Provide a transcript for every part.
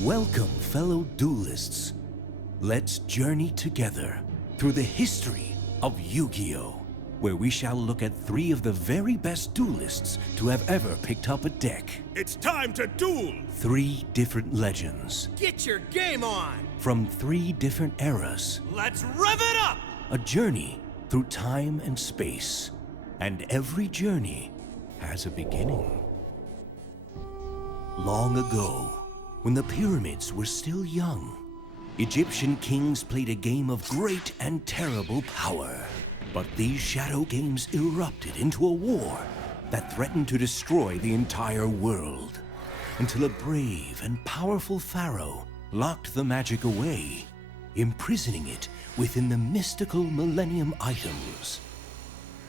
Welcome, fellow duelists. Let's journey together through the history of Yu-Gi-Oh!, where we shall look at 3 of the very best duelists to have ever picked up a deck. It's time to duel! 3 different legends Get your game on! from 3 different eras. Let's rev it up! A journey through time and space. And every journey has a beginning. Long ago, when the pyramids were still young, Egyptian kings played a game of great and terrible power. But these shadow games erupted into a war that threatened to destroy the entire world, until a brave and powerful pharaoh locked the magic away, imprisoning it within the mystical Millennium Items.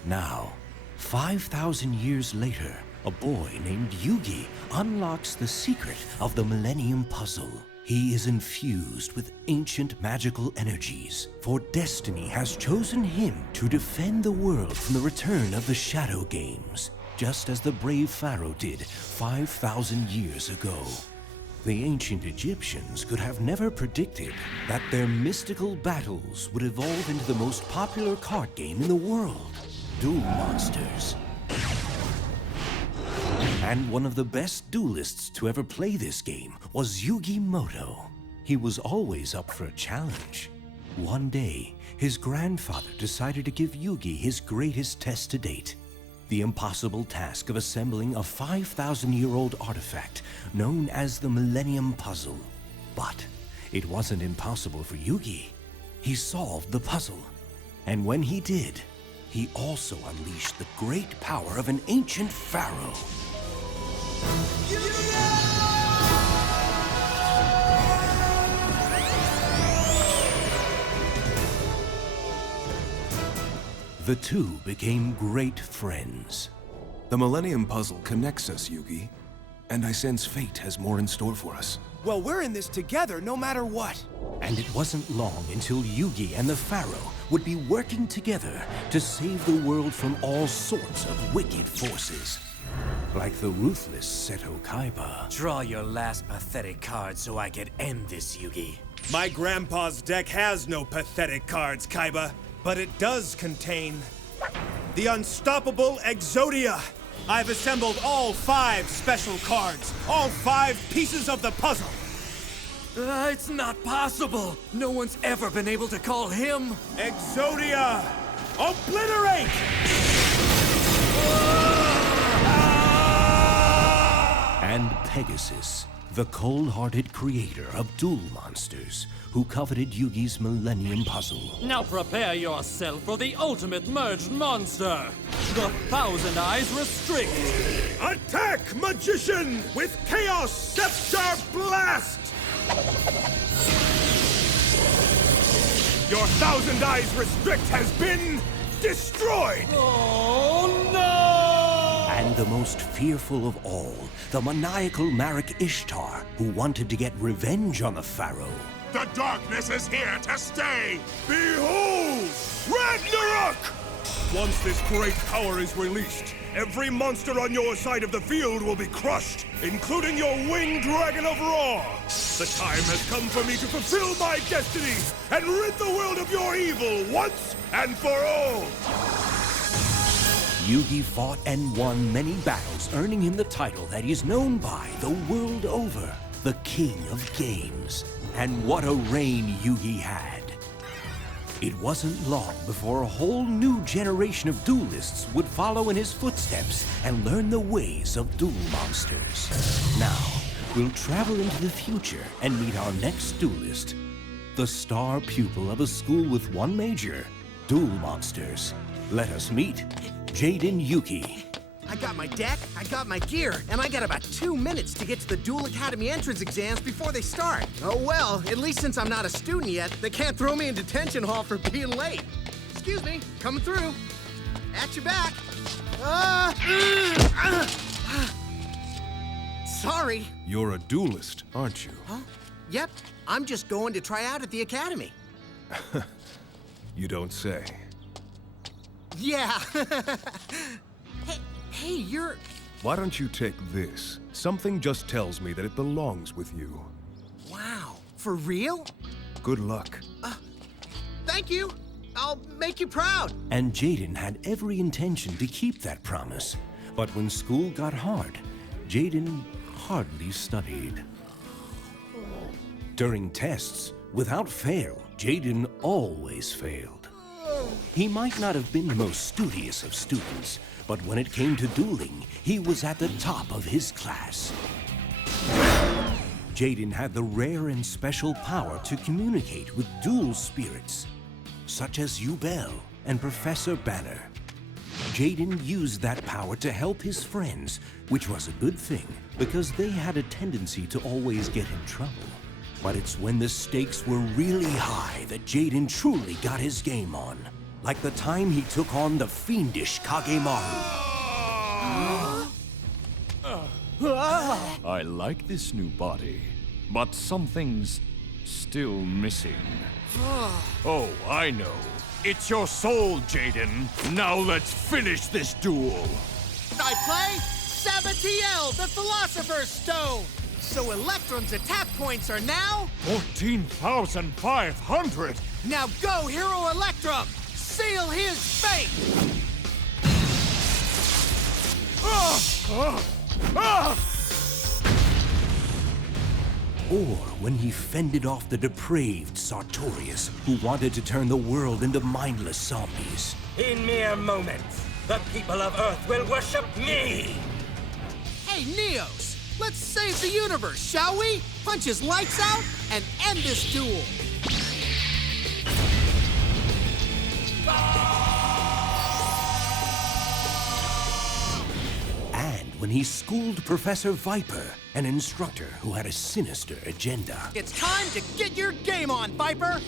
Now, 5,000 years later, a boy named Yugi unlocks the secret of the Millennium Puzzle. He is infused with ancient magical energies, for destiny has chosen him to defend the world from the return of the Shadow Games, just as the brave pharaoh did 5,000 years ago. The ancient Egyptians could have never predicted that their mystical battles would evolve into the most popular card game in the world, Duel Monsters. And one of the best duelists to ever play this game was Yugi Moto. He was always up for a challenge. One day, his grandfather decided to give Yugi his greatest test to date, the impossible task of assembling a 5,000-year-old artifact known as the Millennium Puzzle. But it wasn't impossible for Yugi. He solved the puzzle, and when he did, he also unleashed the great power of an ancient pharaoh. The two became great friends. The Millennium Puzzle connects us, Yugi, and I sense fate has more in store for us. Well, we're in this together no matter what. And it wasn't long until Yugi and the pharaoh would be working together to save the world from all sorts of wicked forces, like the ruthless Seto Kaiba. Draw your last pathetic card so I can end this, Yugi. My grandpa's deck has no pathetic cards, Kaiba, but it does contain the unstoppable Exodia. I've assembled all 5 special cards, all 5 pieces of the puzzle. It's not possible. No one's ever been able to call him. Exodia, obliterate! And Pegasus, the cold-hearted creator of Duel Monsters, who coveted Yugi's Millennium Puzzle. Now prepare yourself for the ultimate merged monster, the Thousand Eyes Restrict. Attack, magician, with Chaos Scepter Blast! Your Thousand Eyes Restrict has been destroyed! Oh no! And the most fearful of all, the maniacal Marek Ishtar, who wanted to get revenge on the pharaoh. The darkness is here to stay! Behold! Ragnarok! Once this great power is released, every monster on your side of the field will be crushed, including your winged dragon of Ra! The time has come for me to fulfill my destiny and rid the world of your evil once and for all! Yugi fought and won many battles, earning him the title that he's known by the world over, the King of Games. And what a reign Yugi had. It wasn't long before a whole new generation of duelists would follow in his footsteps and learn the ways of Duel Monsters. Now, we'll travel into the future and meet our next duelist, the star pupil of a school with one major, Duel Monsters. Let us meet Jaden Yuki. I got my deck, I got my gear, and I got about 2 minutes to get to the Duel Academy entrance exams before they start. Oh well, at least since I'm not a student yet, they can't throw me in detention hall for being late. Excuse me, coming through. At your back. Sorry. You're a duelist, aren't you? Huh? Yep, I'm just going to try out at the academy. You don't say. Yeah. Hey, you're... Why don't you take this? Something just tells me that it belongs with you. Wow, for real? Good luck. Thank you. I'll make you proud. And Jaden had every intention to keep that promise. But when school got hard, Jaden hardly studied. During tests, without fail, Jaden always failed. He might not have been the most studious of students, but when it came to dueling, he was at the top of his class. Jaden had the rare and special power to communicate with dual spirits, such as Ubel and Professor Banner. Jaden used that power to help his friends, which was a good thing because they had a tendency to always get in trouble. But it's when the stakes were really high that Jaden truly got his game on. Like the time he took on the fiendish Kagemaru. I like this new body, but something's still missing. Oh, I know. It's your soul, Jaden. Now let's finish this duel. I play Sabatiel, the Philosopher's Stone. So Electrum's attack points are now... 14,500! Now go, Hero Electrum! Seal his fate! Or when he fended off the depraved Sartorius, who wanted to turn the world into mindless zombies. In mere moments, the people of Earth will worship me! Hey, Neos! Let's save the universe, shall we? Punch his lights out and end this duel! And when he schooled Professor Viper, an instructor who had a sinister agenda. It's time to get your game on, Viper!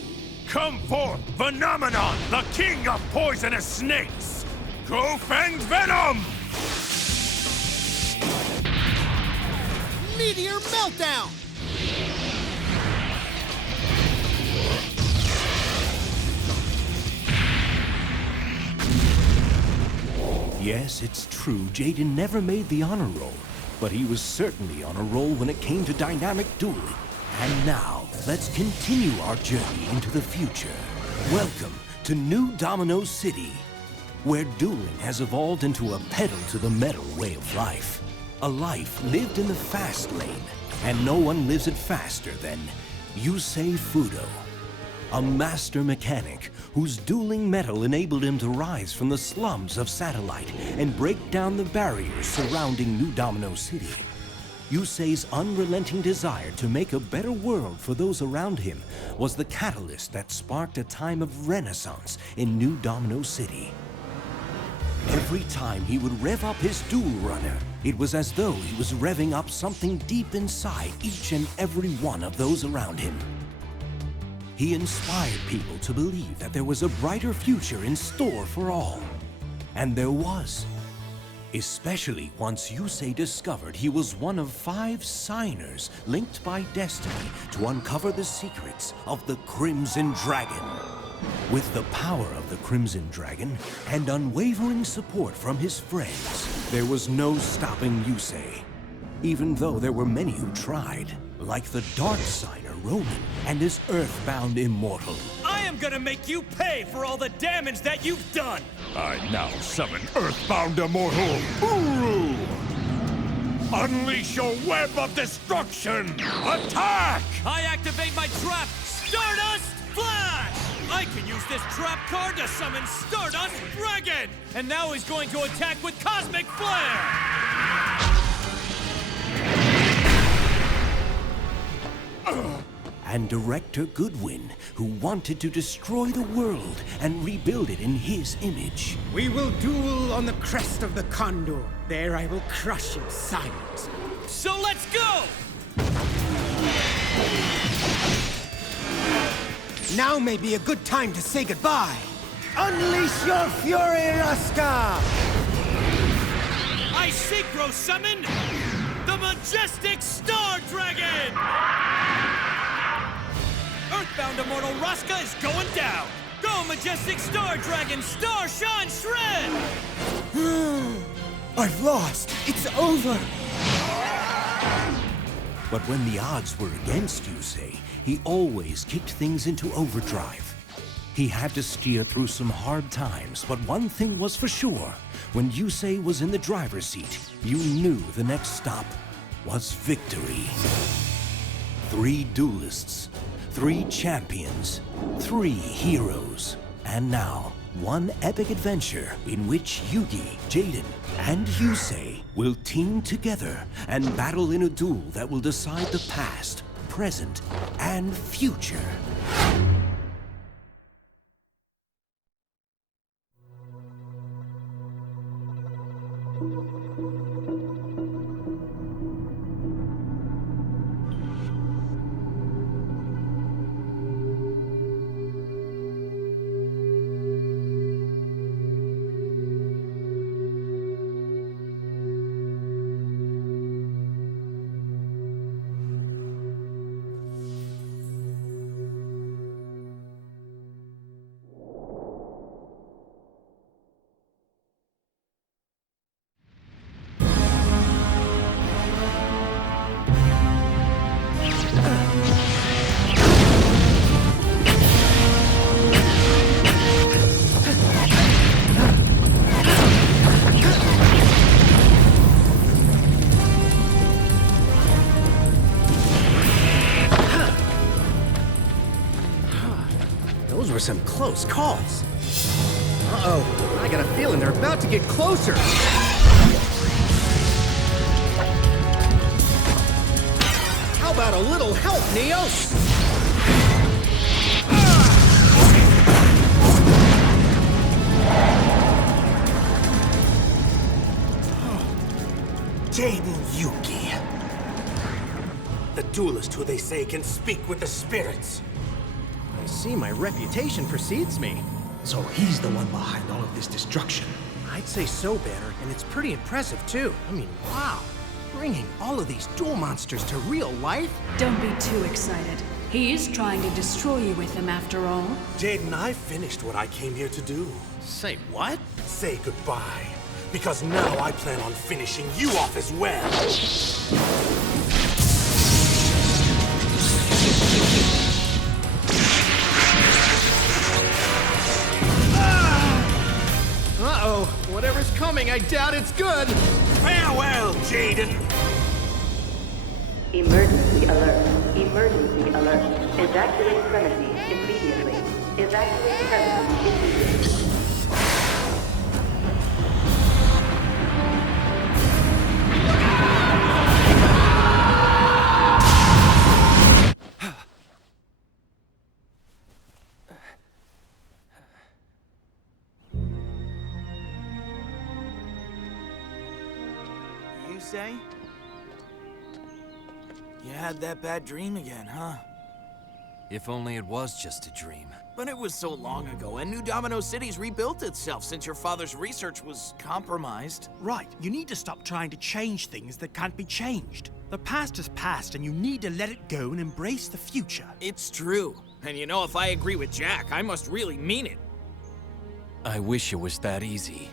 Come forth, Phenomenon, the king of poisonous snakes! Go Fang's Venom! Meteor Meltdown! Yes, it's true, Jaden never made the honor roll, but he was certainly on a roll when it came to dynamic dueling. And now, let's continue our journey into the future. Welcome to New Domino City, where dueling has evolved into a pedal-to-the-metal way of life. A life lived in the fast lane, and no one lives it faster than Yusei Fudo, a master mechanic whose dueling metal enabled him to rise from the slums of Satellite and break down the barriers surrounding New Domino City. Yusei's unrelenting desire to make a better world for those around him was the catalyst that sparked a time of renaissance in New Domino City. Every time he would rev up his duel runner, it was as though he was revving up something deep inside each and every one of those around him. He inspired people to believe that there was a brighter future in store for all. And there was. Especially once Yusei discovered he was one of 5 signers linked by destiny to uncover the secrets of the Crimson Dragon. With the power of the Crimson Dragon and unwavering support from his friends, there was no stopping Yusei. Even though there were many who tried, like the Dark Signer Roman and his Earthbound Immortal. I am gonna make you pay for all the damage that you've done! I now summon Earthbound Immortal Uru! Unleash your web of destruction! Attack! I activate my trap, Stardust Flash! I can use this trap card to summon Stardust Dragon! And now he's going to attack with Cosmic Flare! And Director Goodwin, who wanted to destroy the world and rebuild it in his image. We will duel on the crest of the Condor. There I will crush in silence. So let's go! Now may be a good time to say goodbye. Unleash your fury, Raska! I synchro summon the Majestic Star Dragon! Earthbound Immortal Raska is going down! Go, Majestic Star Dragon! Star Shine Shred! I've lost. It's over. But when the odds were against Yusei, he always kicked things into overdrive. He had to steer through some hard times, but one thing was for sure. When Yusei was in the driver's seat, you knew the next stop was victory. 3 duelists, 3 champions, 3 heroes, and now 1 epic adventure in which Yugi, Jaden, and Yusei will team together and battle in a duel that will decide the past, present, and future. Those were some close calls. Uh-oh, I got a feeling they're about to get closer. How about a little help, Neos? Jaden Yuki. The duelist who they say can speak with the spirits. I see my reputation precedes me. So he's the one behind all of this destruction. I'd say so, Banner, and it's pretty impressive, too. I mean, wow. Bringing all of these duel monsters to real life? Don't be too excited. He is trying to destroy you with them after all. Jaden, I finished what I came here to do. Say what? Say goodbye. Because now I plan on finishing you off as well. Uh-oh. Whatever's coming, I doubt it's good. Farewell, Jaden. Emergency alert. Emergency alert. Evacuate premises immediately. Evacuate premises immediately. Say? You had that bad dream again, huh? If only it was just a dream. But it was so long ago, and New Domino City's rebuilt itself since your father's research was compromised. Right. You need to stop trying to change things that can't be changed. The past is past, and you need to let it go and embrace the future. It's true. And you know, if I agree with Jack, I must really mean it. I wish it was that easy.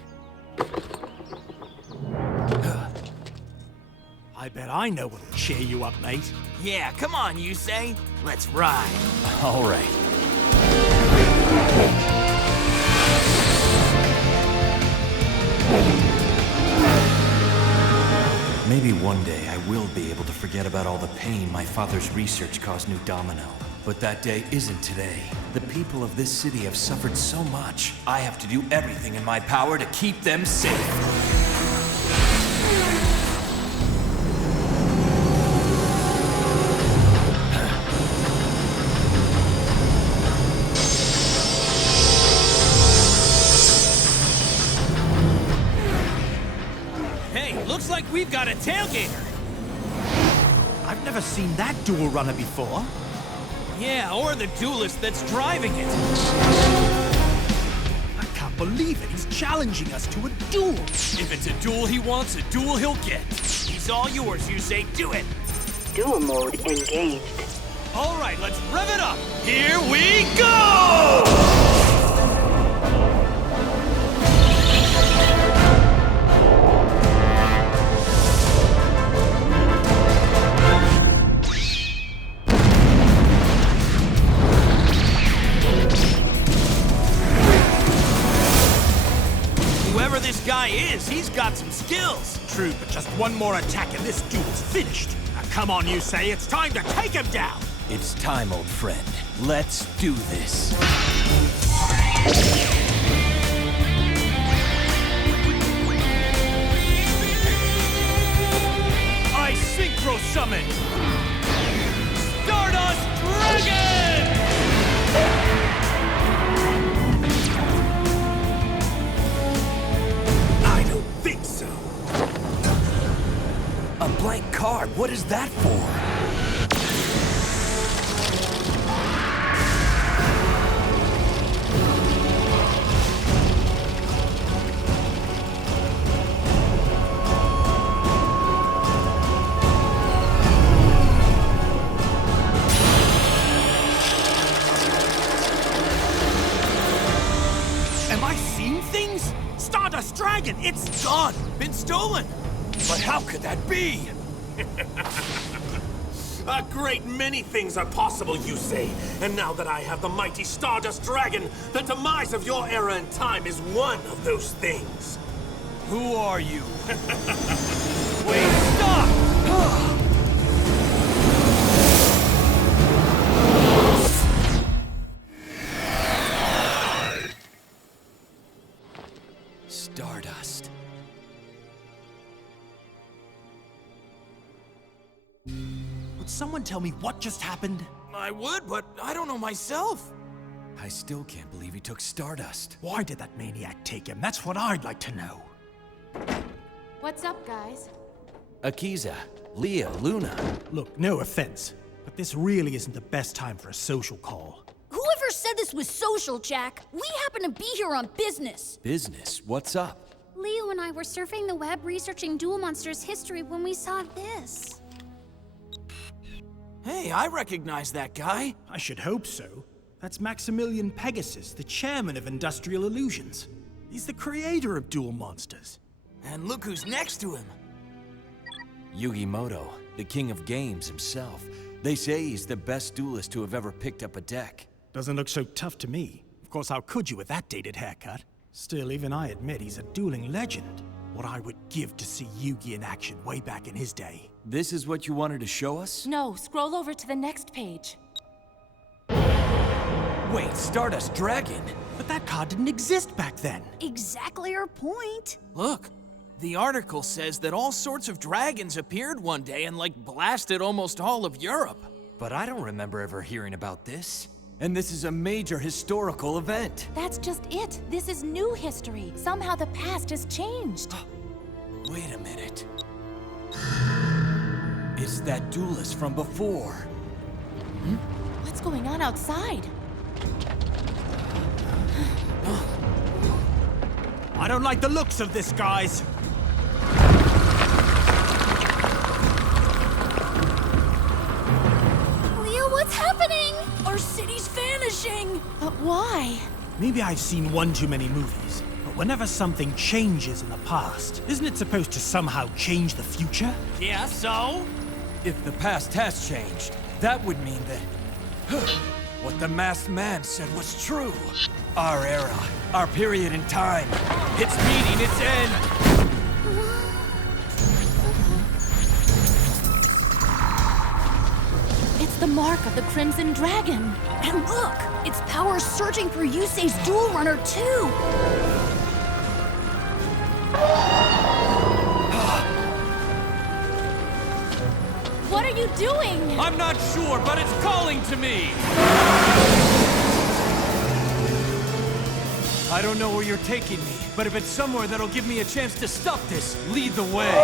I bet I know what'll cheer you up, mate. Yeah, come on, you say. Let's ride. All right. Maybe one day I will be able to forget about all the pain my father's research caused New Domino. But that day isn't today. The people of this city have suffered so much. I have to do everything in my power to keep them safe. Looks like we've got a tailgater. I've never seen that duel runner before. Yeah, or the duelist that's driving it. I can't believe it. He's challenging us to a duel. If it's a duel he wants, a duel he'll get. He's all yours, you say. Do it. Duel mode engaged. All right, let's rev it up. Here we go! got some skills. True, but just one more attack and this duel's finished. Now come on, you say, it's time to take him down! It's time, old friend. Let's do this. I synchro summon! Stardust Dragon! I don't think so. A blank card? What is that for? Am I seeing things? Stardust Dragon, it's gone! Been stolen! But how could that be? A great many things are possible, you say. And now that I have the mighty Stardust Dragon, the demise of your era and time is one of those things. Who are you? Wait, stop! Stardust. Would someone tell me what just happened? I would, but I don't know myself. I still can't believe he took Stardust. Why did that maniac take him? That's what I'd like to know. What's up, guys? Akiza, Leo, Luna. Look, no offense, but this really isn't the best time for a social call. Whoever said this was social, Jack? We happen to be here on business. Business? What's up? Leo and I were surfing the web researching Duel Monsters' history when we saw this. Hey, I recognize that guy. I should hope so. That's Maximilian Pegasus, the chairman of Industrial Illusions. He's the creator of Duel Monsters. And look who's next to him. Yugi Moto, the king of games himself. They say he's the best duelist to have ever picked up a deck. Doesn't look so tough to me. Of course, how could you with that dated haircut? Still, even I admit he's a dueling legend. What I would give to see Yugi in action way back in his day. This is what you wanted to show us? No, scroll over to the next page. Wait, Stardust Dragon? But that card didn't exist back then. Exactly our point. Look, the article says that all sorts of dragons appeared one day and, like, blasted almost all of Europe. But I don't remember ever hearing about this. And this is a major historical event. That's just it. This is new history. Somehow the past has changed. Wait a minute. It's that duelist from before. What's going on outside? I don't like the looks of this, guys. Leo, what's happening? Our city's vanishing. But why? Maybe I've seen one too many movies, but whenever something changes in the past, isn't it supposed to somehow change the future? Yeah, so? If the past has changed, that would mean that what the masked man said was true. Our era, our period in time, it's meeting its end. It's the mark of the Crimson Dragon. And look, its power surging through Yusei's Duel Runner too. What are you doing? I'm not sure, but it's calling to me! I don't know where you're taking me, but if it's somewhere that'll give me a chance to stop this, lead the way.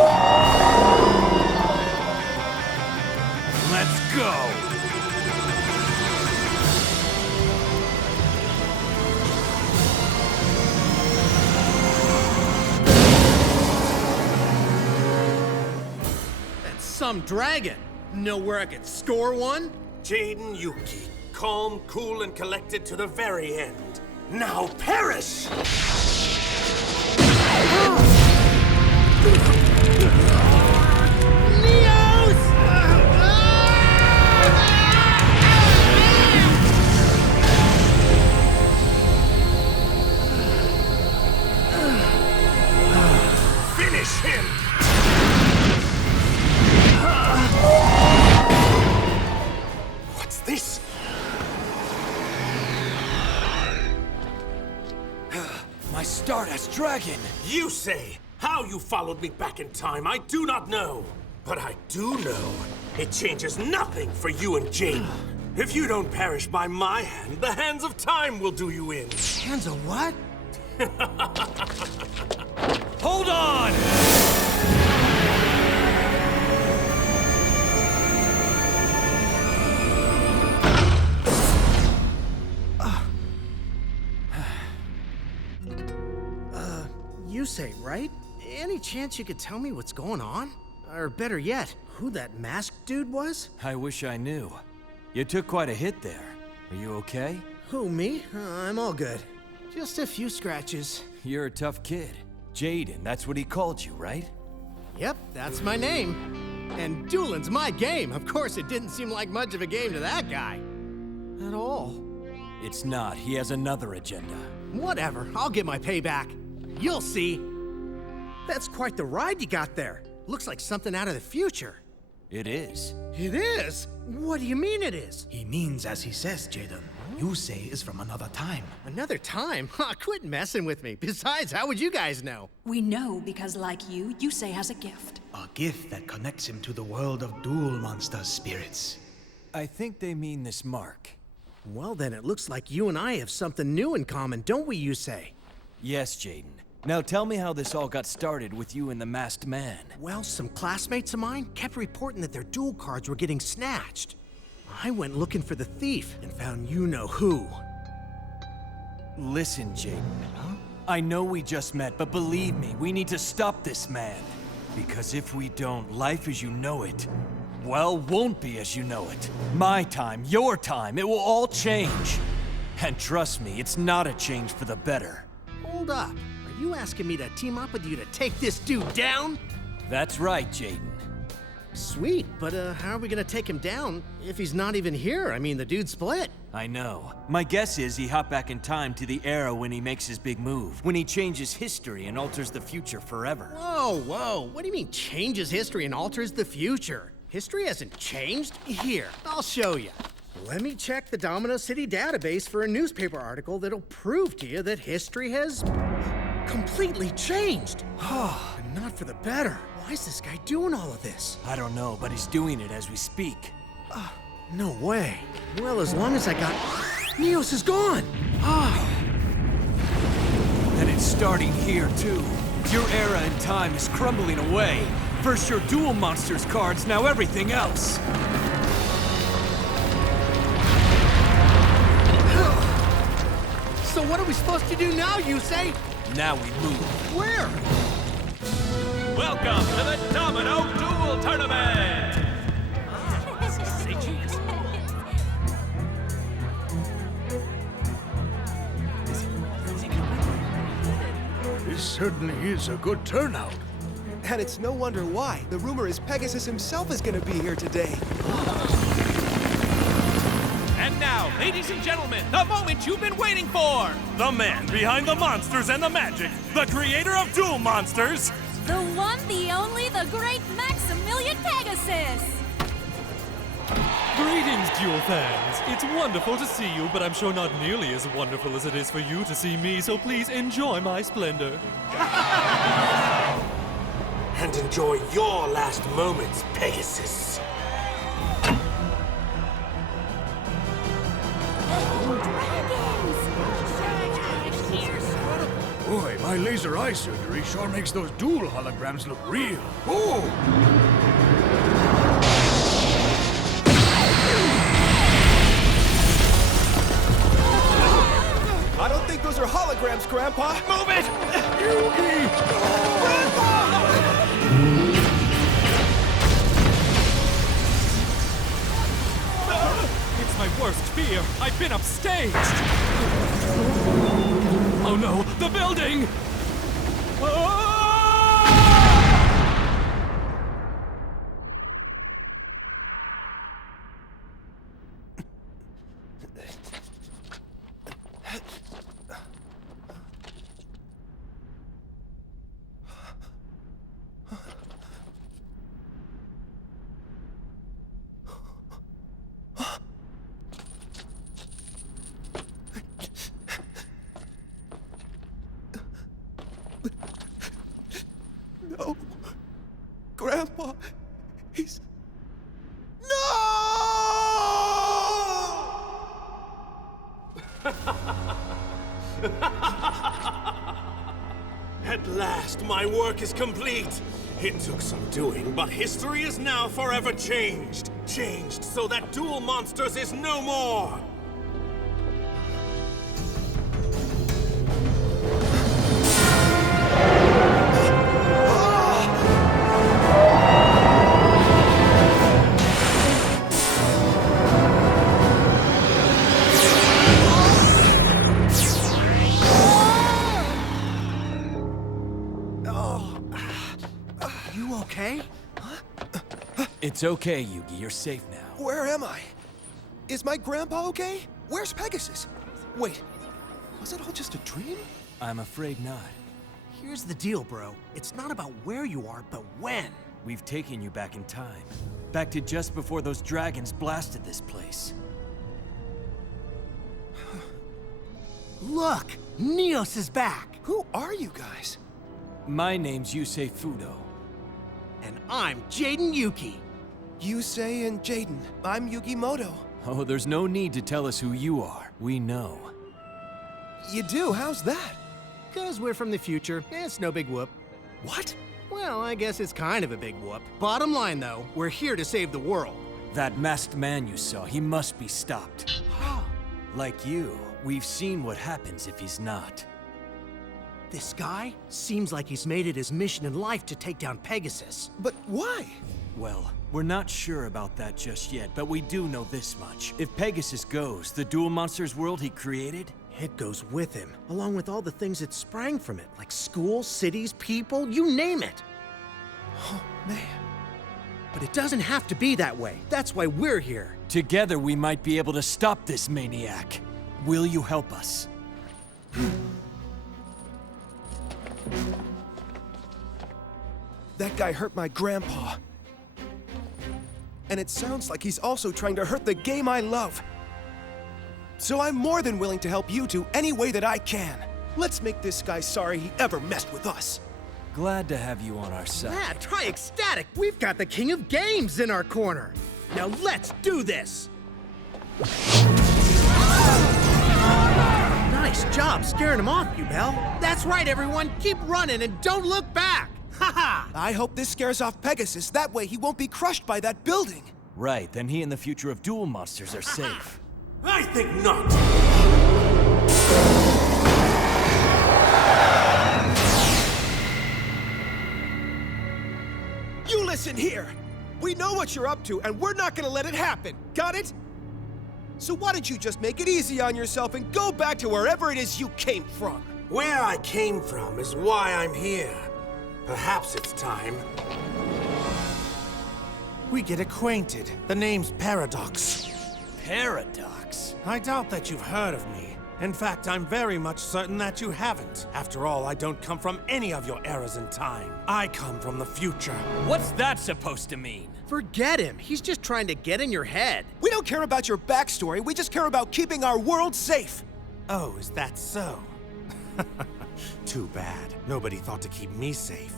Let's go! That's some dragon. Know where I could score one? Jaden Yuki, calm, cool, and collected to the very end. Now perish! Finish dragon! You say, how you followed me back in time, I do not know. But I do know, it changes nothing for you and Jaden. If you don't perish by my hand, the hands of time will do you in. Hands of what? Hold on! You say, right? Any chance you could tell me what's going on? Or better yet, who that masked dude was? I wish I knew. You took quite a hit there. Are you okay? Who, me? I'm all good. Just a few scratches. You're a tough kid. Jaden, that's what he called you, right? Yep, that's my name. And dueling's my game. Of course, it didn't seem like much of a game to that guy. At all. It's not. He has another agenda. Whatever. I'll get my payback. You'll see. That's quite the ride you got there. Looks like something out of the future. It is. It is? What do you mean it is? He means as he says, Jaden. Yusei is from another time. Another time? Quit messing with me. Besides, how would you guys know? We know because, like you, Yusei has a gift. A gift that connects him to the world of duel monster spirits. I think they mean this mark. Well, then it looks like you and I have something new in common, don't we, Yusei? Yes, Jaden. Now tell me how this all got started with you and the masked man. Well, some classmates of mine kept reporting that their duel cards were getting snatched. I went looking for the thief and found you-know-who. Listen, Jaden. Huh? I know we just met, but believe me, we need to stop this man. Because if we don't, life as you know it, well, won't be as you know it. My time, your time, it will all change. And trust me, it's not a change for the better. Hold up. Are you asking me to team up with you to take this dude down? That's right, Jaden. Sweet, but how are we gonna take him down if he's not even here? I mean, the dude split. I know. My guess is he hopped back in time to the era when he makes his big move. When he changes history and alters the future forever. Whoa, whoa. What do you mean changes history and alters the future? History hasn't changed. Here, I'll show you. Let me check the Domino City database for a newspaper article that'll prove to you that history has completely changed. And not for the better. Why is this guy doing all of this? I don't know, but he's doing it as we speak. No way. Well, as long as I got... Neos is gone! And it's starting here, too. Your era and time is crumbling away. First your duel monsters cards, now everything else. So what are we supposed to do now, Yusei? Now we move. Where? Welcome to the Domino Duel Tournament! This certainly is a good turnout. And it's no wonder why. The rumor is Pegasus himself is gonna be here today. And now, ladies and gentlemen, the moment you've been waiting for! The man behind the monsters and the magic, the creator of Duel Monsters, The one, the only, the great Maximilian Pegasus! Greetings, Duel fans! It's wonderful to see you, but I'm sure not nearly as wonderful as it is for you to see me, so please enjoy my splendor. And enjoy your last moments, Pegasus. boy, my laser eye surgery sure makes those duel holograms look real. Oh! I don't think those are holograms, Grandpa. Move it! It's my worst fear. I've been upstaged. Oh no, the building! Grandpa, he's... No! At last, my work is complete. It took some doing, but history is now forever changed. Changed so that Duel Monsters is no more. You okay? It's okay, Yugi. You're safe now. Where am I? Is my grandpa okay? Where's Pegasus? Wait, was it all just a dream? I'm afraid not. Here's the deal, bro. It's not about where you are, but when. We've taken you back in time. Back to just before those dragons blasted this place. Look! Neos is back! Who are you guys? My name's Yusei Fudo. And I'm Jaden Yuki. Yusei and Jaden. I'm Yugi Moto. Oh, there's no need to tell us who you are. We know. You do? How's that? 'Cause we're from the future. It's no big whoop. What? Well, I guess it's kind of a big whoop. Bottom line, though, we're here to save the world. That masked man you saw, he must be stopped. Like you, we've seen what happens if he's not. This guy seems like he's made it his mission in life to take down Pegasus. But why? Well, we're not sure about that just yet, but we do know this much. If Pegasus goes, the Duel Monsters world he created, it goes with him, along with all the things that sprang from it, like schools, cities, people, you name it. Oh, man. But it doesn't have to be that way. That's why we're here. Together we might be able to stop this maniac. Will you help us? That guy hurt my grandpa. And it sounds like he's also trying to hurt the game I love. So I'm more than willing to help you two any way that I can. Let's make this guy sorry he ever messed with us. Glad to have you on our side. Yeah, try ecstatic. We've got the king of games in our corner. Now let's do this. Nice job scaring him off, you Bell. That's right, everyone. Keep running and don't look back. Ha-ha! I hope this scares off Pegasus. That way he won't be crushed by that building. Right, then he and the future of Duel Monsters are safe. I think not. You listen here. We know what you're up to, and we're not gonna let it happen. Got it? So why don't you just make it easy on yourself and go back to wherever it is you came from? Where I came from is why I'm here. Perhaps it's time. We get acquainted. The name's Paradox. Paradox? I doubt that you've heard of me. In fact, I'm very much certain that you haven't. After all, I don't come from any of your eras in time. I come from the future. What's that supposed to mean? Forget him. He's just trying to get in your head. We don't care about your backstory. We just care about keeping our world safe. Oh, is that so? Too bad. Nobody thought to keep me safe.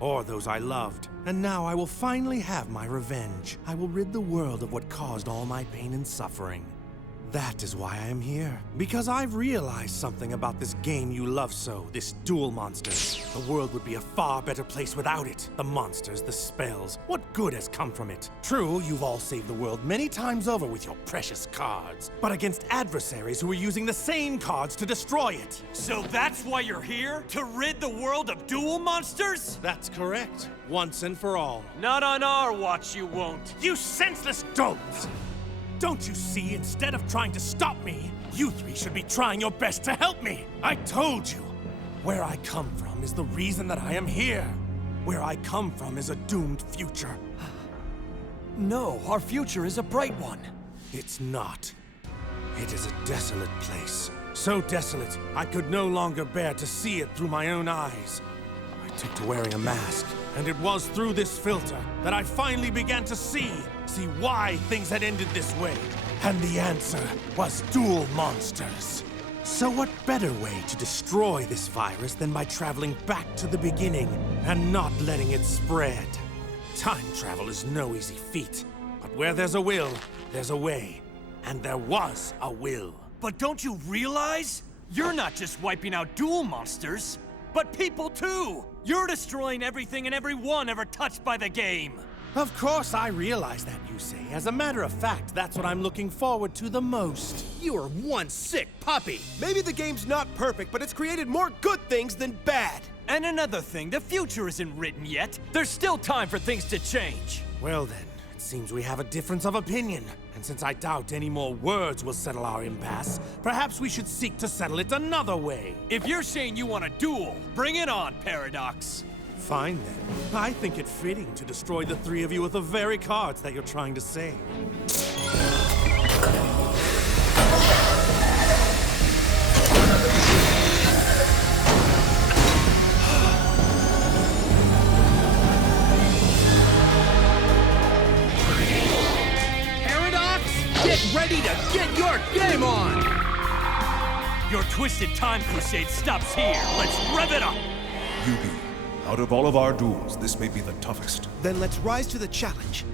Or those I loved. And now I will finally have my revenge. I will rid the world of what caused all my pain and suffering. That is why I am here. Because I've realized something about this game you love so, this Duel Monsters. The world would be a far better place without it. The monsters, the spells, what good has come from it? True, you've all saved the world many times over with your precious cards. But against adversaries who are using the same cards to destroy it. So that's why you're here? To rid the world of Duel Monsters? That's correct. Once and for all. Not on our watch, you won't. You senseless dolts! Don't you see, instead of trying to stop me, you three should be trying your best to help me! I told you! Where I come from is the reason that I am here. Where I come from is a doomed future. No, our future is a bright one. It's not. It is a desolate place. So desolate, I could no longer bear to see it through my own eyes. I took to wearing a mask, and it was through this filter that I finally began to see why things had ended this way. And the answer was Duel Monsters. So what better way to destroy this virus than by traveling back to the beginning and not letting it spread? Time travel is no easy feat. But where there's a will, there's a way. And there was a will. But don't you realize? You're not just wiping out duel monsters, but people too! You're destroying everything and everyone ever touched by the game! Of course I realize that, you say. As a matter of fact, that's what I'm looking forward to the most. You're one sick puppy. Maybe the game's not perfect, but it's created more good things than bad. And another thing, the future isn't written yet. There's still time for things to change. Well then, it seems we have a difference of opinion. And since I doubt any more words will settle our impasse, perhaps we should seek to settle it another way. If you're saying you want a duel, bring it on, Paradox. Fine then. I think it fitting to destroy the three of you with the very cards that you're trying to save. Get ready to get your game on! Your twisted time crusade stops here. Let's rev it up! Yugi, out of all of our duels, this may be the toughest. Then let's rise to the challenge.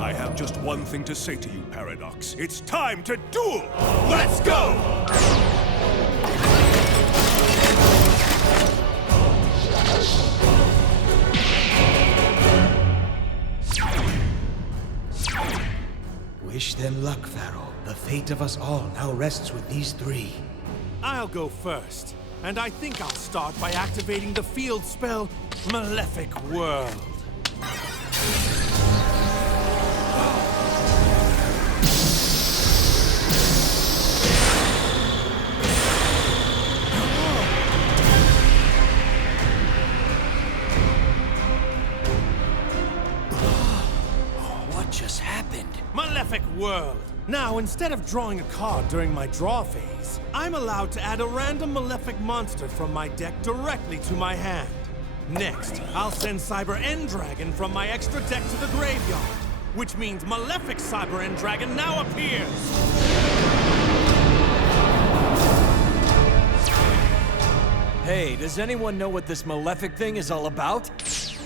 I have just one thing to say to you, Paradox. It's time to duel! Let's go! Wish them luck, Pharaoh. The fate of us all now rests with these three. I'll go first. And I think I'll start by activating the field spell, Malefic World. What just happened? Malefic World! Now, instead of drawing a card during my draw phase, I'm allowed to add a random Malefic monster from my deck directly to my hand. Next, I'll send Cyber End Dragon from my extra deck to the graveyard, which means Malefic Cyber End Dragon now appears! Hey, does anyone know what this Malefic thing is all about?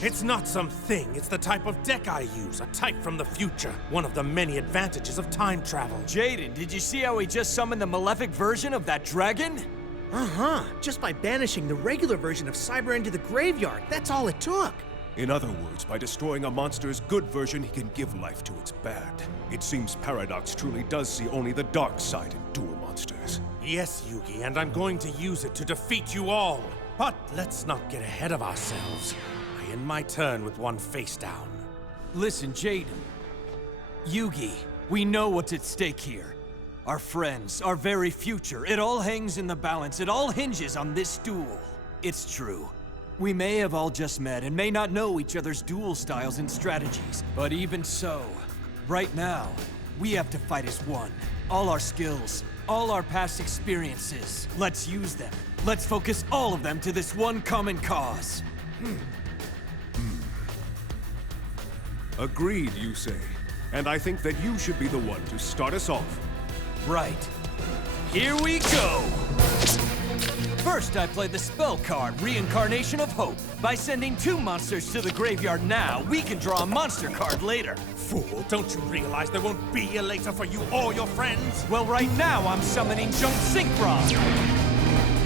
It's not some thing, it's the type of deck I use, a type from the future. One of the many advantages of time travel. Jaden, did you see how he just summoned the Malefic version of that dragon? Uh-huh. Just by banishing the regular version of Cyber into the graveyard. That's all it took. In other words, by destroying a monster's good version, he can give life to its bad. It seems Paradox truly does see only the dark side in duel monsters. Yes, Yugi, and I'm going to use it to defeat you all. But let's not get ahead of ourselves. I end my turn with one face down. Listen, Jaden. Yugi, we know what's at stake here. Our friends, our very future. It all hangs in the balance. It all hinges on this duel. It's true. We may have all just met and may not know each other's duel styles and strategies. But even so, right now, we have to fight as one. All our skills, all our past experiences. Let's use them. Let's focus all of them to this one common cause. Agreed, you say. And I think that you should be the one to start us off. Right. Here we go! First, I play the spell card, Reincarnation of Hope. By sending 2 monsters to the graveyard now, we can draw a monster card later. Fool, don't you realize there won't be a later for you or your friends? Well, right now, I'm summoning Junk Synchron.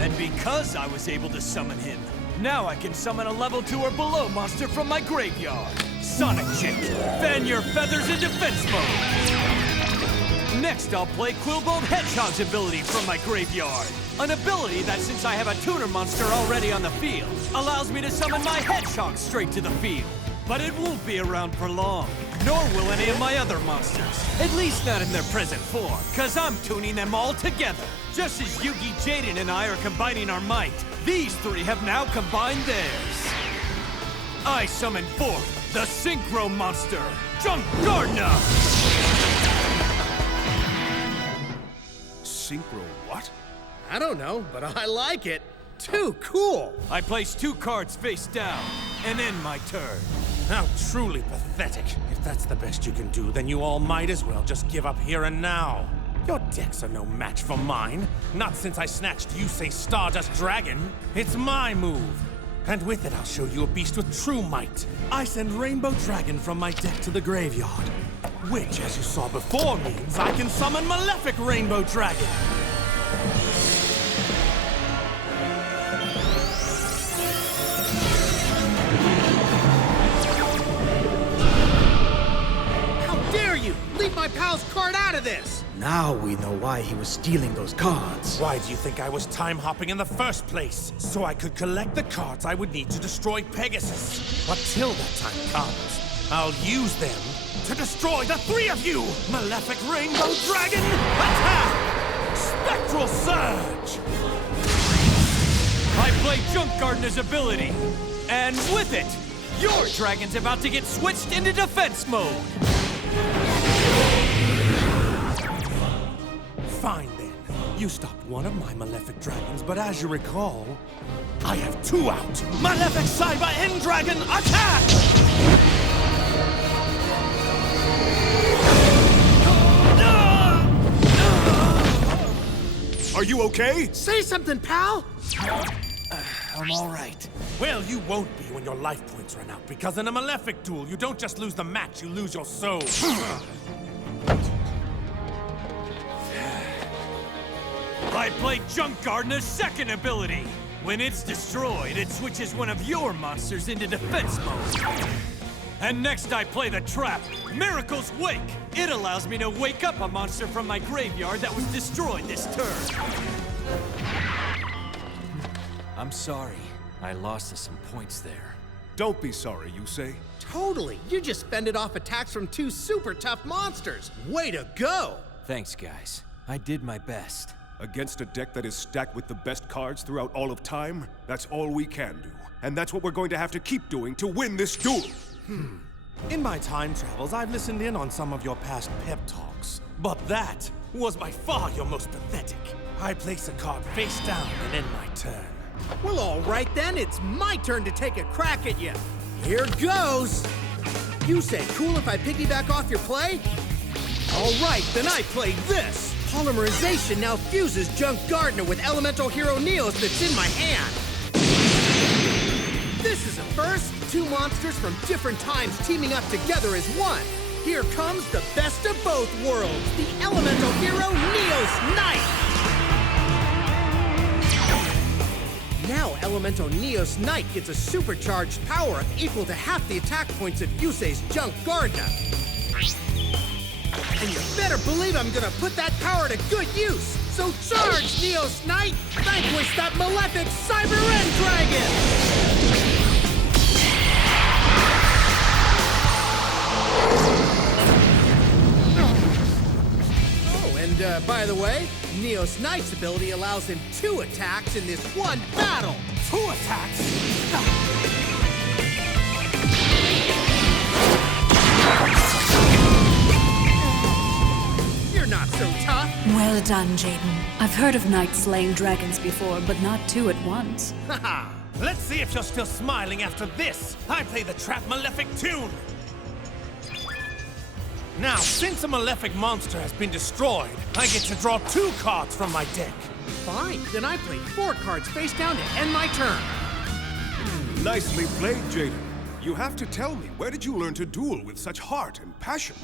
And because I was able to summon him, now I can summon a level 2 or below monster from my graveyard. Sonic Chick, fan your feathers in defense mode. Next, I'll play Quillbolt Hedgehog's ability from my graveyard. An ability that, since I have a tuner monster already on the field, allows me to summon my Hedgehog straight to the field. But it won't be around for long, nor will any of my other monsters. At least not in their present form, cause I'm tuning them all together. Just as Yugi, Jaden, and I are combining our might, these 3 have now combined theirs. I summon forth the Synchro Monster, Junk Gardener! Synchro what? I don't know, but I like it. Too cool. I place 2 cards face down and end my turn. How truly pathetic. If that's the best you can do, then you all might as well just give up here and now. Your decks are no match for mine. Not since I snatched Yusei's Stardust Dragon. It's my move. And with it, I'll show you a beast with true might. I send Rainbow Dragon from my deck to the graveyard. Which, as you saw before, means I can summon Malefic Rainbow Dragon. Leave my pal's card out of this! Now we know why he was stealing those cards. Why do you think I was time hopping in the first place? So I could collect the cards I would need to destroy Pegasus. But till that time comes, I'll use them to destroy the three of you! Malefic Rainbow Dragon, attack! Spectral Surge! I play Junk Gardener's ability, and with it, your dragon's about to get switched into defense mode. Fine then. You stopped one of my Malefic Dragons, but as you recall, I have two out. Malefic Cyber End Dragon, attack! Are you okay? Say something, pal! I'm all right. Well, you won't be when your life points run out, because in a Malefic duel, you don't just lose the match, you lose your soul. I play Junk Gardener's second ability. When it's destroyed, it switches one of your monsters into defense mode. And next I play the trap, Miracle's Wake. It allows me to wake up a monster from my graveyard that was destroyed this turn. I'm sorry. I lost us some points there. Don't be sorry, Yusei. Totally! You just fended off attacks from two super tough monsters! Way to go! Thanks, guys. I did my best. Against a deck that is stacked with the best cards throughout all of time, that's all we can do. And that's what we're going to have to keep doing to win this duel. In my time travels, I've listened in on some of your past pep talks. But that was by far your most pathetic. I place a card face down and end my turn. Well, all right then, it's my turn to take a crack at you. Here goes! You say cool if I piggyback off your play? All right, then I play this! Polymerization now fuses Junk Gardener with Elemental Hero Neos that's in my hand. This is a first. Two monsters from different times teaming up together as one. Here comes the best of both worlds, the Elemental Hero Neos Knight! Now Elemental Neos Knight gets a supercharged power equal to half the attack points of Yusei's Junk Gardener. And you better believe I'm gonna put that power to good use! So charge, Neos Knight! Vanquish that Malefic Cyber End Dragon! Oh, and by the way, Neos Knight's ability allows him 2 attacks in this one battle! 2 attacks? Not so tough. Well done, Jaden. I've heard of knights slaying dragons before, but not 2 at once. Haha! Let's see if you're still smiling after this. I play the Trap Malefic Tune. Now, since a Malefic monster has been destroyed, I get to draw 2 cards from my deck. Fine, then I play 4 cards face down to end my turn. Nicely played, Jaden. You have to tell me, where did you learn to duel with such heart and passion?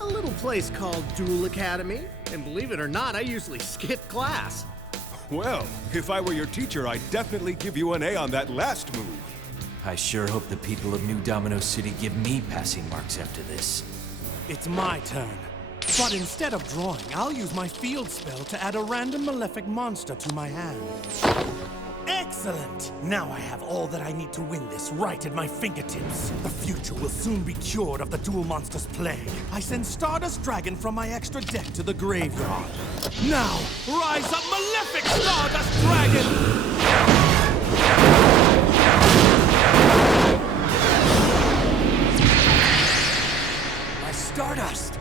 A little place called Duel Academy, and believe it or not, I usually skip class. Well, if I were your teacher, I'd definitely give you an A on that last move. I sure hope the people of New Domino City give me passing marks after this. It's my turn. But instead of drawing, I'll use my field spell to add a random Malefic monster to my hand. Excellent! Now I have all that I need to win this right at my fingertips. The future will soon be cured of the Duel Monster's plague. I send Stardust Dragon from my extra deck to the graveyard. Now, rise up Malefic Stardust Dragon! My Stardust!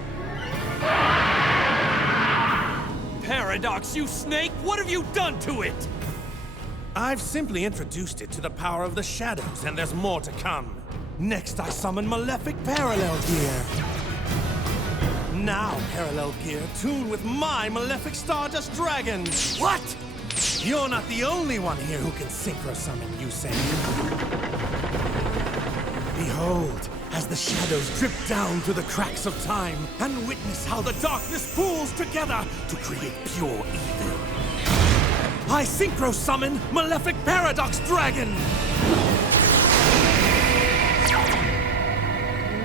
Paradox, you snake! What have you done to it? I've simply introduced it to the power of the shadows, and there's more to come. Next, I summon Malefic Parallel Gear. Now, Parallel Gear, tune with my Malefic Stardust Dragon. What? You're not the only one here who can synchro summon, you say. Behold, as the shadows drip down through the cracks of time, and witness how the darkness pools together to create pure evil. I synchro summon Malefic Paradox Dragon!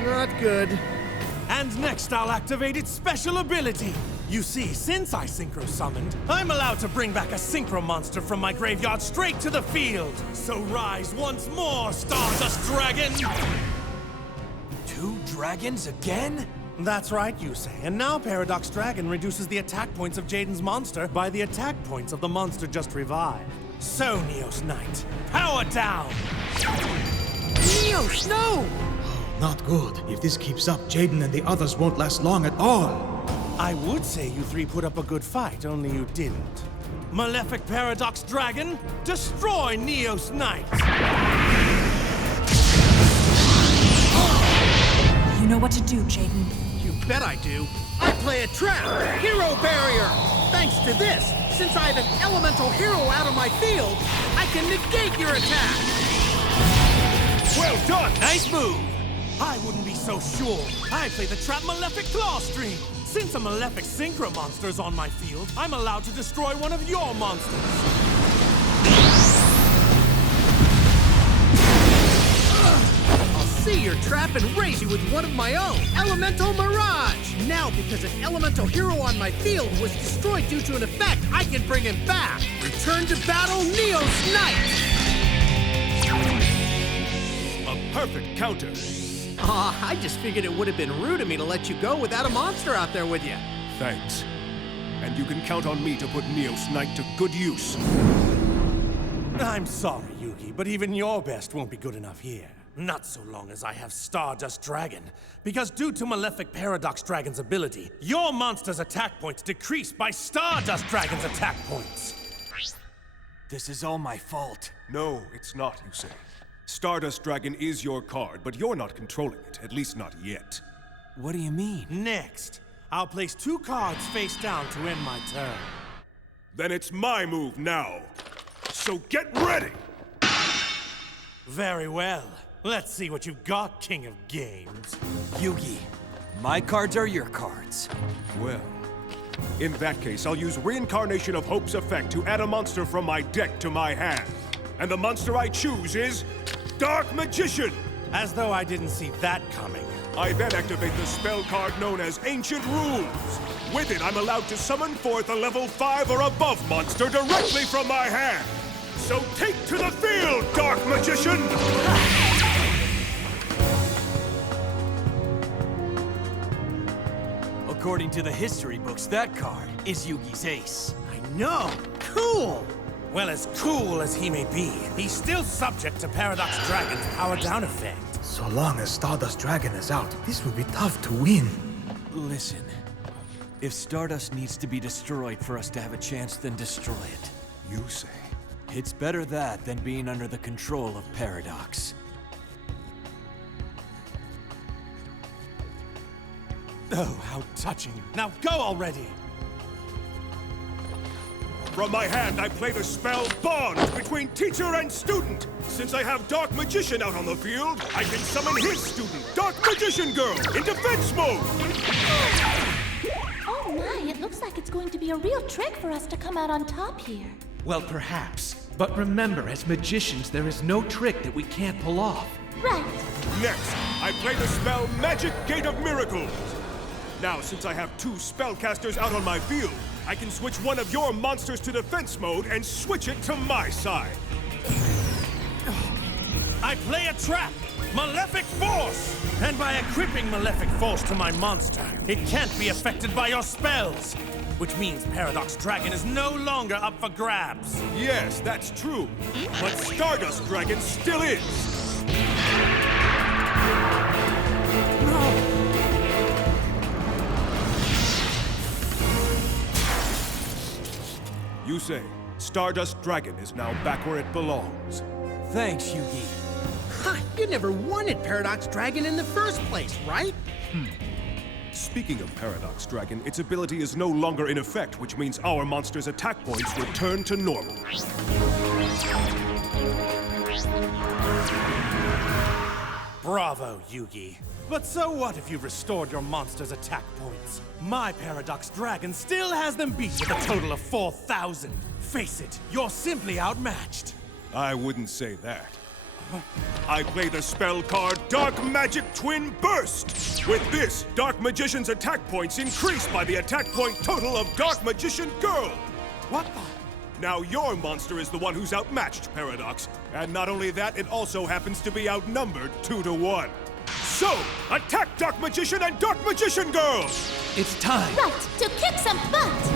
Not good. And next I'll activate its special ability. You see, since I synchro summoned, I'm allowed to bring back a synchro monster from my graveyard straight to the field. So rise once more, Stardust Dragon! 2 dragons again? That's right, you say. And now Paradox Dragon reduces the attack points of Jaden's monster by the attack points of the monster just revived. So, Neos Knight, power down! Neos, no! Not good. If this keeps up, Jaden and the others won't last long at all. I would say you 3 put up a good fight, only you didn't. Malefic Paradox Dragon, destroy Neos Knight! You know what to do, Jaden. You bet I do. I play a trap! Hero Barrier! Thanks to this, since I have an elemental hero out of my field, I can negate your attack! Well done! Nice move! I wouldn't be so sure. I play the trap Malefic Claw Stream. Since a Malefic Synchro monster is on my field, I'm allowed to destroy one of your monsters. I'll see your trap and raise you with one of my own, Elemental Mirage! Now, because an elemental hero on my field was destroyed due to an effect, I can bring him back! Return to battle, Neos Knight! A perfect counter. Aw, I just figured it would have been rude of me to let you go without a monster out there with you. Thanks. And you can count on me to put Neos Knight to good use. I'm sorry, Yugi, but even your best won't be good enough here. Not so long as I have Stardust Dragon. Because due to Malefic Paradox Dragon's ability, your monster's attack points decrease by Stardust Dragon's attack points. This is all my fault. No, it's not, you say. Stardust Dragon is your card, but you're not controlling it, at least not yet. What do you mean? Next, I'll place 2 cards face down to end my turn. Then it's my move now. So get ready! Very well. Let's see what you've got, King of Games. Yugi, my cards are your cards. Well, in that case, I'll use Reincarnation of Hope's effect to add a monster from my deck to my hand. And the monster I choose is Dark Magician! As though I didn't see that coming. I then activate the spell card known as Ancient Rules. With it, I'm allowed to summon forth a level 5 or above monster directly from my hand. So take to the field, Dark Magician! According to the history books, that card is Yugi's ace. I know! Cool! Well, as cool as he may be, he's still subject to Paradox Dragon's power down effect. So long as Stardust Dragon is out, this will be tough to win. Listen, if Stardust needs to be destroyed for us to have a chance, then destroy it. You say? It's better that than being under the control of Paradox. Oh, how touching. Now go already! From my hand, I play the spell Bond between teacher and student. Since I have Dark Magician out on the field, I can summon his student, Dark Magician Girl, in defense mode! Oh my, it looks like it's going to be a real trick for us to come out on top here. Well, perhaps. But remember, as magicians, there is no trick that we can't pull off. Right. Next, I play the spell Magic Gate of Miracles. Now, since I have 2 spellcasters out on my field, I can switch one of your monsters to defense mode and switch it to my side. I play a trap! Malefic Force! And by equipping Malefic Force to my monster, it can't be affected by your spells! Which means Paradox Dragon is no longer up for grabs. Yes, that's true. But Stardust Dragon still is. No! You say, Stardust Dragon is now back where it belongs. Thanks, Yugi. You never wanted Paradox Dragon in the first place, right? Speaking of Paradox Dragon, its ability is no longer in effect, which means our monster's attack points return to normal. Bravo, Yugi. But so what if you've restored your monster's attack points? My Paradox Dragon still has them beat with a total of 4,000. Face it, you're simply outmatched. I wouldn't say that. I play the spell card Dark Magic Twin Burst! With this, Dark Magician's attack points increase by the attack point total of Dark Magician Girl! What the? Now your monster is the one who's outmatched, Paradox. And not only that, it also happens to be outnumbered 2 to 1. So, attack Dark Magician and Dark Magician Girl! It's time. Right, to kick some butt!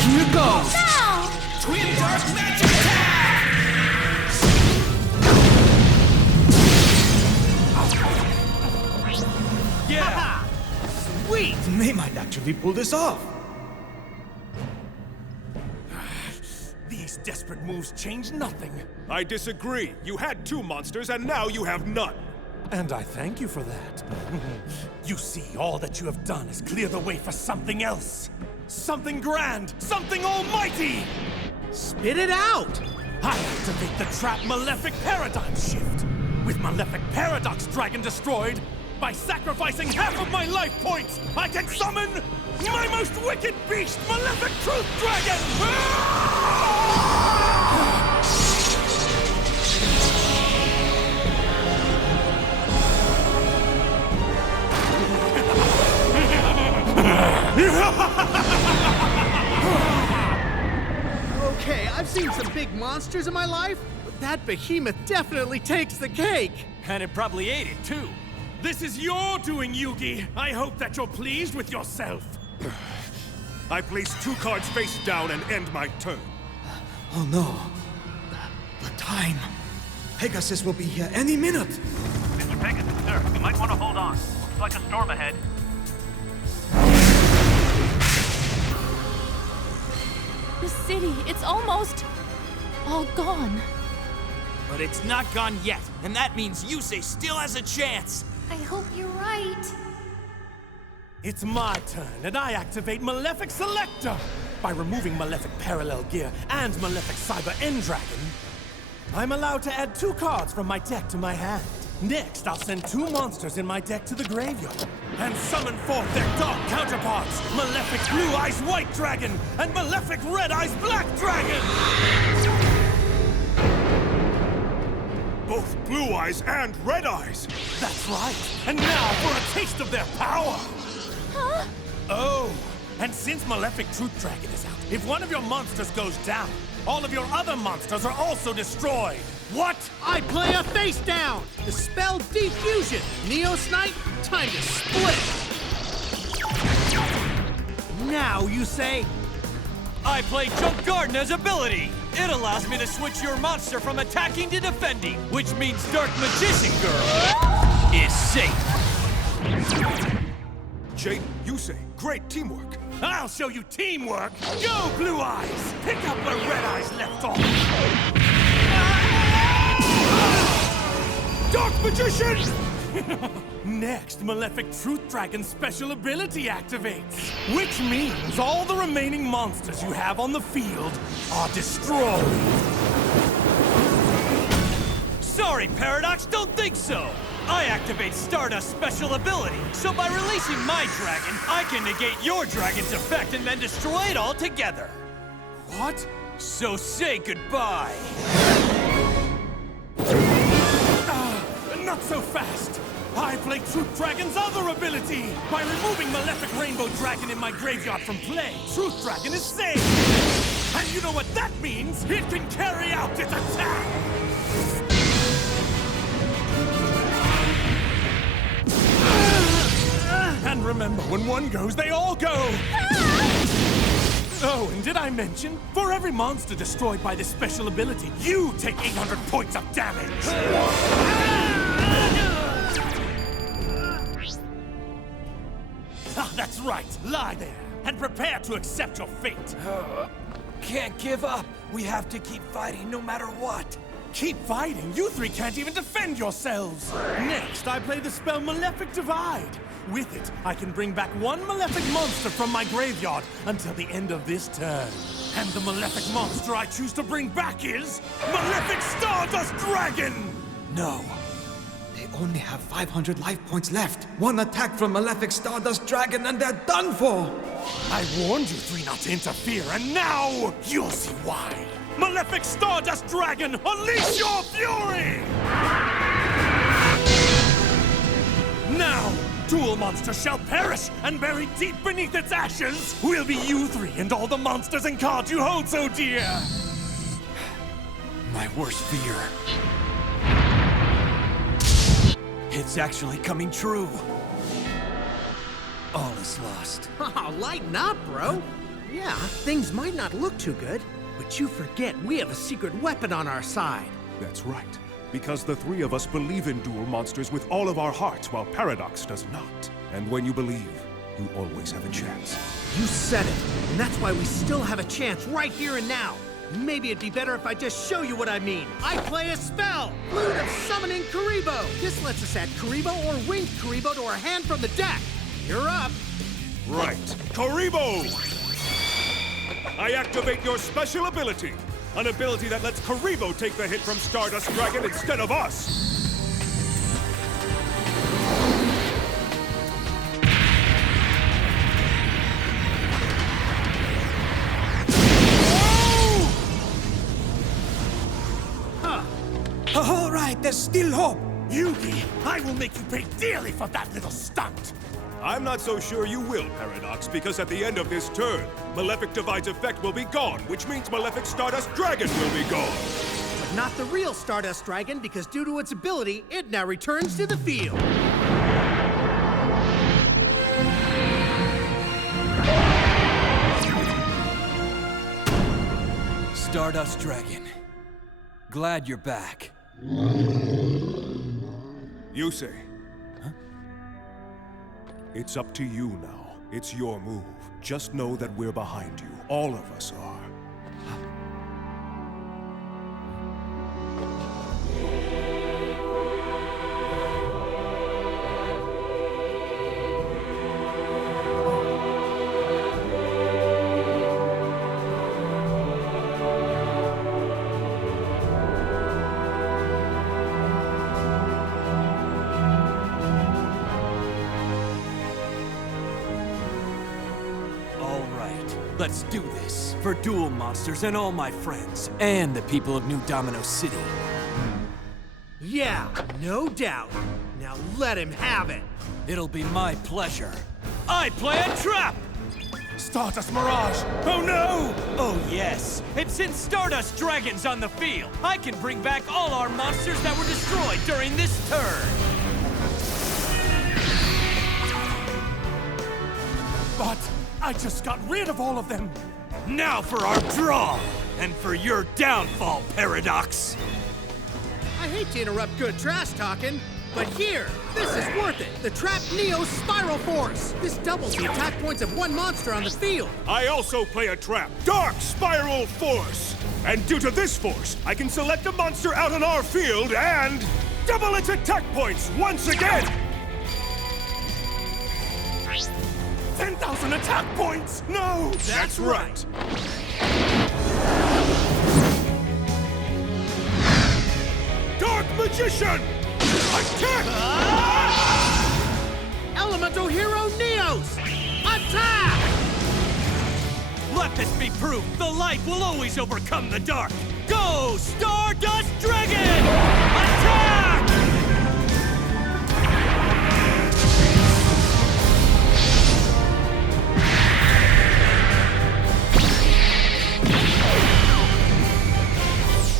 Here goes! Now! Twin Dark Magic Attack! Yeah! Sweet! They might actually pull this off. These desperate moves change nothing. I disagree. You had 2 monsters, and now you have none. And I thank you for that. You see, all that you have done is clear the way for something else. Something grand! Something almighty! Spit it out! I activate the Trap Malefic Paradigm Shift! With Malefic Paradox Dragon destroyed, by sacrificing half of my life points, I can summon my most wicked beast, Malefic Truth Dragon! Okay, I've seen some big monsters in my life, but that behemoth definitely takes the cake! And it probably ate it, too. This is your doing, Yugi. I hope that you're pleased with yourself. I place 2 cards face down and end my turn. Oh no. The time. Pegasus will be here any minute. Mr. Pegasus, sir, you might want to hold on. Looks like a storm ahead. The city, it's almost all gone. But it's not gone yet, and that means Yusei still has a chance. I hope you're right. It's my turn, and I activate Malefic Selector! By removing Malefic Parallel Gear and Malefic Cyber End Dragon, I'm allowed to add 2 cards from my deck to my hand. Next, I'll send 2 monsters in my deck to the graveyard, and summon forth their dark counterparts, Malefic Blue Eyes White Dragon and Malefic Red Eyes Black Dragon! Both Blue Eyes and Red Eyes! That's right! And now for a taste of their power! Huh? Oh, and since Malefic Truth Dragon is out, if one of your monsters goes down, all of your other monsters are also destroyed! What? I play a face down! The spell Defusion! Neo Snipe, time to split! Now you say... I play Jump Garden as ability! It allows me to switch your monster from attacking to defending, which means Dark Magician Girl is safe! Jade, Yusei, great teamwork! I'll show you teamwork! Go, Blue Eyes! Pick up where Red Eyes left off! Dark Magician! Next, Malefic Truth Dragon's special ability activates, which means all the remaining monsters you have on the field are destroyed. Sorry, Paradox, don't think so! I activate Stardust's special ability, so by releasing my dragon, I can negate your dragon's effect and then destroy it all together. What? So say goodbye. Not so fast! I play Truth Dragon's other ability! By removing Malefic Rainbow Dragon in my graveyard from play, Truth Dragon is safe! And you know what that means? It can carry out its attack! And remember, when one goes, they all go! Oh, and did I mention? For every monster destroyed by this special ability, you take 800 points of damage! Ah, that's right! Lie there, and prepare to accept your fate! Can't give up. We have to keep fighting no matter what. Keep fighting. You three can't even defend yourselves. Next, I play the spell Malefic Divide. With it, I can bring back one malefic monster from my graveyard until the end of this turn. And the malefic monster I choose to bring back is Malefic Stardust Dragon! No. They only have 500 life points left. One attack from Malefic Stardust Dragon and they're done for! I warned you three not to interfere, and now you'll see why. Malefic Stardust Dragon, unleash your fury! Now, Duel Monster shall perish, and buried deep beneath its ashes will be you three and all the monsters and cards you hold so dear! My worst fear. It's actually coming true. All is lost. Oh, lighten up, bro. Yeah, things might not look too good, but you forget we have a secret weapon on our side. That's right. Because the three of us believe in duel monsters with all of our hearts, while Paradox does not. And when you believe, you always have a chance. You said it, and that's why we still have a chance right here and now. Maybe it'd be better if I just show you what I mean. I play a spell, Flute of Summoning Karibo. This lets us add Karibo or Winged Karibo to our hand from the deck. You're up. Right. Karibo! I activate your special ability. An ability that lets Karibo take the hit from Stardust Dragon instead of us. All right, there's still hope. Yugi, I will make you pay dearly for that little stunt. I'm not so sure you will, Paradox, because at the end of this turn, Malefic Divide's effect will be gone, which means Malefic Stardust Dragon will be gone. But not the real Stardust Dragon, because due to its ability, it now returns to the field. Stardust Dragon. Glad you're back. You say. Huh? It's up to you now. It's your move. Just know that we're behind you. All of us are. Let's do this for Duel Monsters and all my friends, and the people of New Domino City. Yeah, no doubt. Now let him have it. It'll be my pleasure. I play a trap! Stardust Mirage! Oh no! Oh yes! And since Stardust Dragon's on the field, I can bring back all our monsters that were destroyed during this turn! But I just got rid of all of them! Now for our draw! And for your downfall, Paradox! I hate to interrupt good trash talking, but here, this is worth it. The Trap Neo Spiral Force. This doubles the attack points of one monster on the field. I also play a trap, Dark Spiral Force. And due to this force, I can select a monster out on our field and double its attack points once again. 10,000 attack points! No! That's right. Dark Magician! Attack! Elemental Hero Neos! Attack! Let this be proof! The light will always overcome the dark! Go, Stardust Dragon! Attack!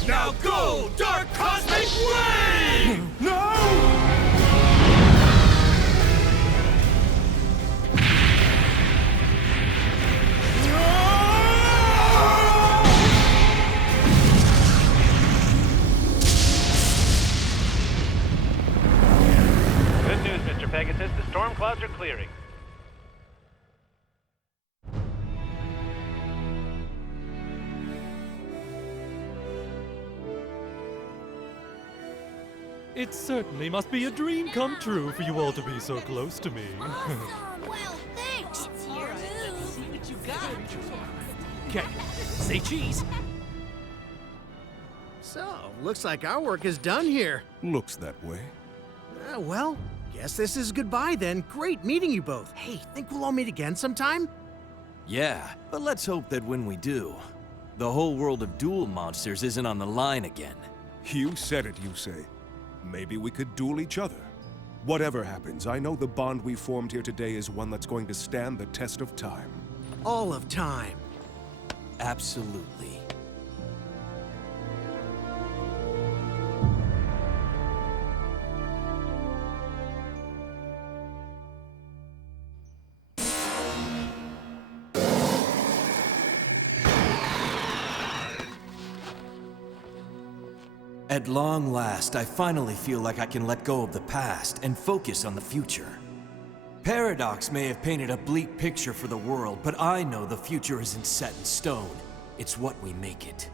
Now go, Dark Cosmic Ray! No! It certainly must be a dream come true for you all to be so close to me. Well, thanks. Okay, say cheese. So, looks like our work is done here. Looks that way. Well, guess this is goodbye then. Great meeting you both. Hey, think we'll all meet again sometime? Yeah, but let's hope that when we do, the whole world of duel monsters isn't on the line again. You said it, you say. Maybe we could duel each other. Whatever happens, I know the bond we formed here today is one that's going to stand the test of time. All of time. Absolutely. At long last, I finally feel like I can let go of the past and focus on the future. Paradox may have painted a bleak picture for the world, but I know the future isn't set in stone. It's what we make it.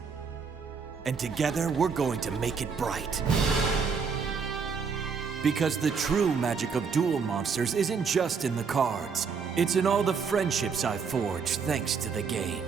And together, we're going to make it bright. Because the true magic of duel monsters isn't just in the cards. It's in all the friendships I've forged thanks to the game.